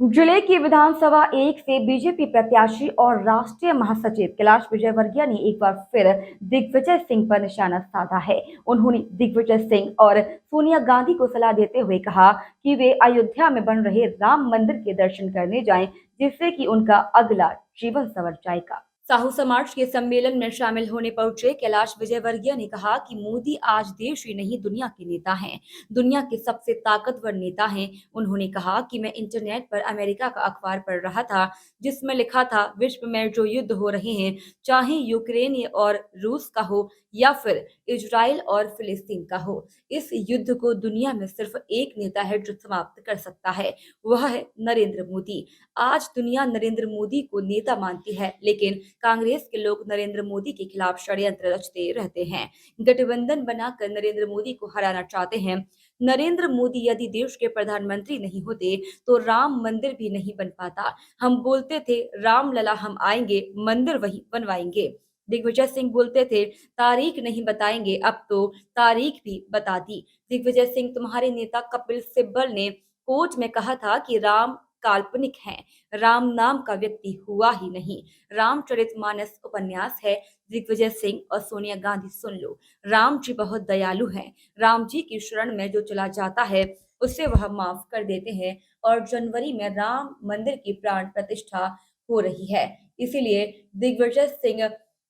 जिले की विधानसभा एक से बीजेपी प्रत्याशी और राष्ट्रीय महासचिव कैलाश विजयवर्गीय ने एक बार फिर दिग्विजय सिंह पर निशाना साधा है। उन्होंने दिग्विजय सिंह और सोनिया गांधी को सलाह देते हुए कहा कि वे अयोध्या में बन रहे राम मंदिर के दर्शन करने जाएं, जिससे कि उनका अगला जीवन संवर जाएगा। साहू समाज के सम्मेलन में शामिल होने पहुंचे कैलाश विजयवर्गीय ने कहा कि मोदी आज देश ही नहीं दुनिया के नेता हैं, दुनिया के सबसे ताकतवर नेता हैं। उन्होंने कहा कि मैं इंटरनेट पर अमेरिका का अखबार पढ़ रहा था, जिसमें लिखा था विश्व में जो युद्ध हो रहे हैं, चाहे यूक्रेन और रूस का हो या फिर इजराइल और फिलिस्तीन का हो, इस युद्ध को दुनिया में सिर्फ एक नेता है जो समाप्त कर सकता है, वह है नरेंद्र मोदी। आज दुनिया नरेंद्र मोदी को नेता मानती है, लेकिन कांग्रेस के लोग नरेंद्र मोदी के खिलाफ षड्यंत्र रचते रहते हैं, गठबंधन बनाकर नरेंद्र मोदी को हराना चाहते हैं। नरेंद्र मोदी यदि देश के प्रधानमंत्री नहीं होते तो राम मंदिर भी नहीं बन पाता। हम बोलते थे राम लला हम आएंगे, मंदिर वही बनवाएंगे। दिग्विजय सिंह बोलते थे तारीख नहीं बताएंगे, अब तो तारीख भी बता दी। दिग्विजय सिंह तुम्हारे नेता कपिल सिब्बल ने कोर्ट में कहा था कि राम काल्पनिक है, राम नाम का व्यक्ति हुआ ही नहीं। रामचरितमानस उपन्यास है। दिग्विजय सिंह और सोनिया गांधी सुन लो, राम जी बहुत दयालु हैं। राम जी की शरण में जो चला जाता है उसे वह माफ कर देते हैं, और जनवरी में राम मंदिर की प्राण प्रतिष्ठा हो रही है। इसीलिए दिग्विजय सिंह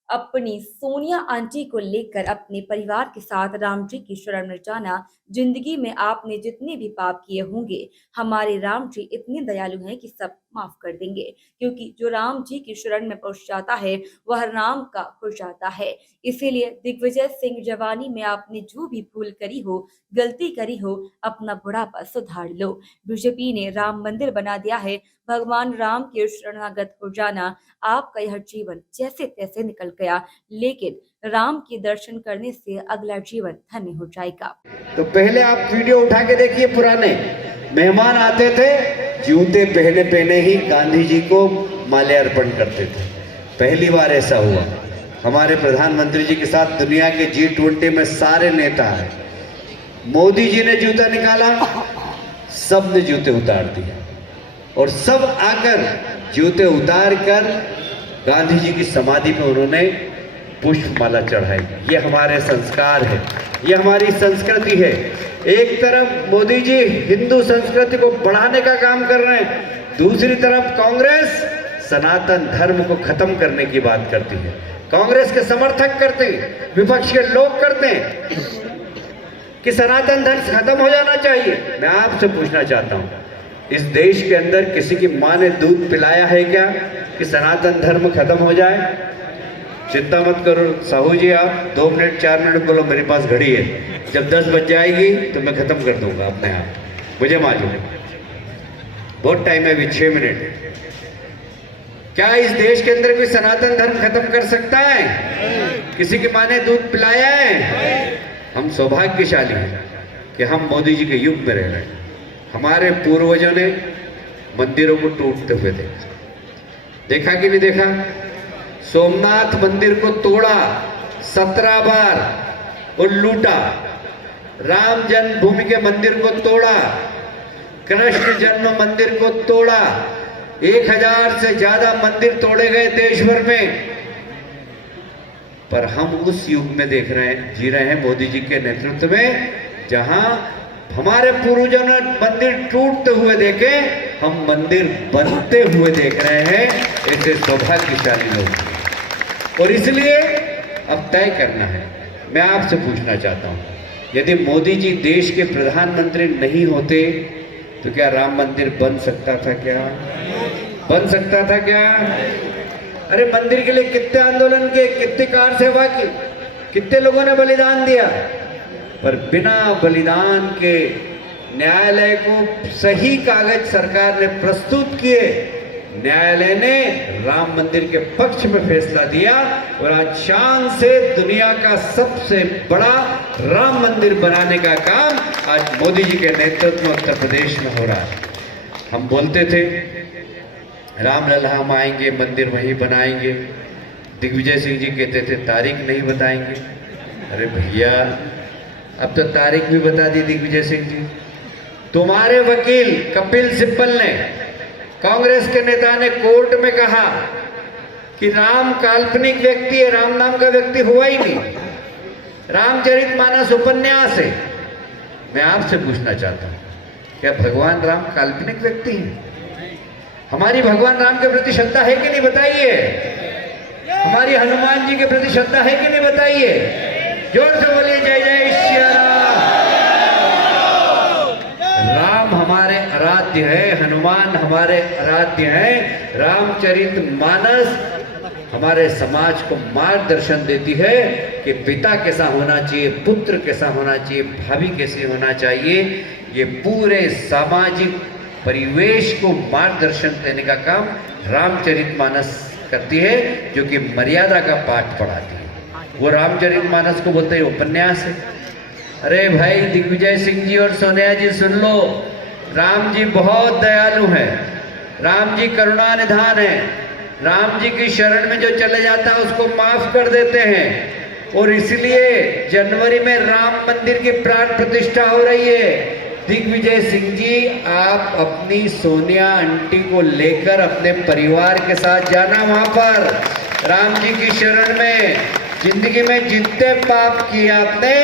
अपनी सोनिया आंटी को लेकर अपने परिवार के साथ राम जी की शरण में जाना। जिंदगी में आपने जितने भी पाप किए होंगे, हमारे राम जी इतने दयालु हैं कि सब माफ कर देंगे, क्योंकि जो राम जी की शरण में पहुंच जाता है वह राम का हो जाता है। इसीलिए दिग्विजय सिंह, जवानी में आपने जो भी भूल करी हो, गलती करी हो, अपना बुढ़ापा सुधार लो। बीजेपी ने राम मंदिर बना दिया है। भगवान राम के शरणागत हो जाना, आपका यह जीवन जैसे तैसे निकल गया, लेकिन राम के दर्शन करने से अगला जीवन धन्य हो जाएगा। तो पहले आप वीडियो उठा के देखिए, पुराने मेहमान आते थे, जूते पहने पहने ही गांधी जी को माल्यार्पण करते थे। पहली बार ऐसा हुआ। हमारे प्रधानमंत्री जी के साथ दुनिया के G20 में सारे नेता हैं। मोदी जी ने जूता निकाला, सब ने जूते उतार दिए, और सब आकर जूते उतार कर गांधी जी की समाधि में उन्होंने पुष्पमाला चढ़ाई। ये हमारे संस्कार है, ये हमारी संस्कृति है। एक तरफ मोदी जी हिंदू संस्कृति को बढ़ाने का काम कर रहे हैं, दूसरी तरफ कांग्रेस सनातन धर्म को खत्म करने की बात करती है। कांग्रेस के समर्थक करते हैं, विपक्ष के लोग करते हैं कि सनातन धर्म खत्म हो जाना चाहिए। मैं आपसे पूछना चाहता हूं, इस देश के अंदर किसी की मां ने दूध पिलाया है क्या कि सनातन धर्म खत्म हो जाए? चिंता मत करो साहू जी, आप 2 मिनट 4 मिनट बोलो, मेरे पास घड़ी है। जब 10 बज जाएगी तो मैं खत्म कर दूंगा अपने आप, मुझे मालूम है। बहुत टाइम है, अभी 6 मिनट। क्या इस देश के अंदर कोई सनातन धर्म खत्म कर सकता है? किसी की मां ने दूध पिलाया है? हम सौभाग्यशाली हैं कि हम मोदी जी के युग में रह रहे हैं। हमारे पूर्वजों ने मंदिरों को टूटते हुए देखा कि नहीं देखा? सोमनाथ मंदिर को तोड़ा 17 बार और लूटा। राम जन्मभूमि के मंदिर को तोड़ा, कृष्ण जन्म मंदिर को तोड़ा। 1000 से ज्यादा मंदिर तोड़े गए देश भर में। पर हम उस युग में जी रहे हैं मोदी जी के नेतृत्व में, जहां हमारे पूर्वजों ने मंदिर टूटते हुए देखे, हम मंदिर बनते हुए देख रहे हैं। ऐसे सौभाग्यशाली लोग। और इसलिए अब तय करना है। मैं आपसे पूछना चाहता हूं, यदि मोदी जी देश के प्रधानमंत्री नहीं होते तो क्या राम मंदिर बन सकता था? क्या बन सकता था? क्या? अरे मंदिर के लिए कितने आंदोलन किए, कितनी कार सेवा की, कितने लोगों ने बलिदान दिया, पर बिना बलिदान के न्यायालय को सही कागज सरकार ने प्रस्तुत किए, न्यायालय ने राम मंदिर के पक्ष में फैसला दिया, और आज शान से दुनिया का सबसे बड़ा राम मंदिर बनाने का काम आज मोदी जी के नेतृत्व में उत्तर प्रदेश में हो रहा है। हम बोलते थे राम लला हम आएंगे, मंदिर वहीं बनाएंगे। दिग्विजय सिंह जी कहते थे तारीख नहीं बताएंगे। अरे भैया, अब तो तारीख भी बता दी दिग्विजय सिंह जी। तुम्हारे वकील कपिल सिब्बल ने कांग्रेस के नेता ने कोर्ट में कहा कि राम काल्पनिक व्यक्ति है, राम नाम का व्यक्ति हुआ ही नहीं, रामचरितमानस उपन्यास है। मैं आपसे पूछना चाहता हूं, क्या भगवान राम काल्पनिक व्यक्ति हैं? हमारी भगवान राम के प्रति श्रद्धा है कि नहीं बताइए? हमारी हनुमान जी के प्रति श्रद्धा है कि नहीं बताइए? जोर से बोलिए जय जय श्री राम। राम हमारे आराध्य है, हनुमान हमारे आराध्य हैं। रामचरितमानस हमारे समाज को मार्गदर्शन देती है कि पिता कैसा होना चाहिए, पुत्र कैसा होना चाहिए, भाभी कैसे होना चाहिए। ये पूरे सामाजिक परिवेश को मार्गदर्शन देने का काम रामचरितमानस करती है, जो कि मर्यादा का पाठ पढ़ाती है। वो रामचरितमानस को बोलते हैं उपन्यास है। अरे भाई दिग्विजय सिंह जी और सोनिया जी सुन लो, राम जी बहुत दयालु हैं, राम जी करुणा निधान है, राम जी की शरण में जो चले जाता है उसको माफ कर देते हैं। और इसलिए जनवरी में राम मंदिर की प्राण प्रतिष्ठा हो रही है। दिग्विजय सिंह जी, आप अपनी सोनिया आंटी को लेकर अपने परिवार के साथ जाना वहां पर राम जी की शरण में। जिंदगी में जितने पाप किए आपने,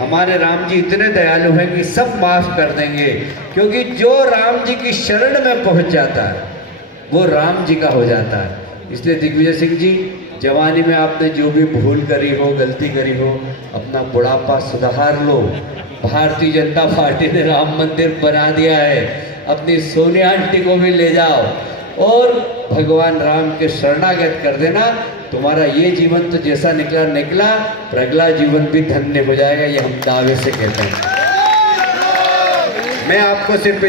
हमारे राम जी इतने दयालु हैं कि सब माफ कर देंगे, क्योंकि जो राम जी की शरण में पहुंच जाता है वो राम जी का हो जाता है। इसलिए दिग्विजय सिंह जी, जवानी में आपने जो भी भूल करी हो, गलती करी हो, अपना बुढ़ापा सुधार लो। भारतीय जनता पार्टी ने राम मंदिर बना दिया है, अपनी सोनिया आंटी को भी ले जाओ और भगवान राम के शरणागत कर देना। तुम्हारा ये जीवन तो जैसा निकला निकला, पर अगला जीवन भी धन्य हो जाएगा, ये हम दावे से कहते हैं। मैं आपको सिर्फ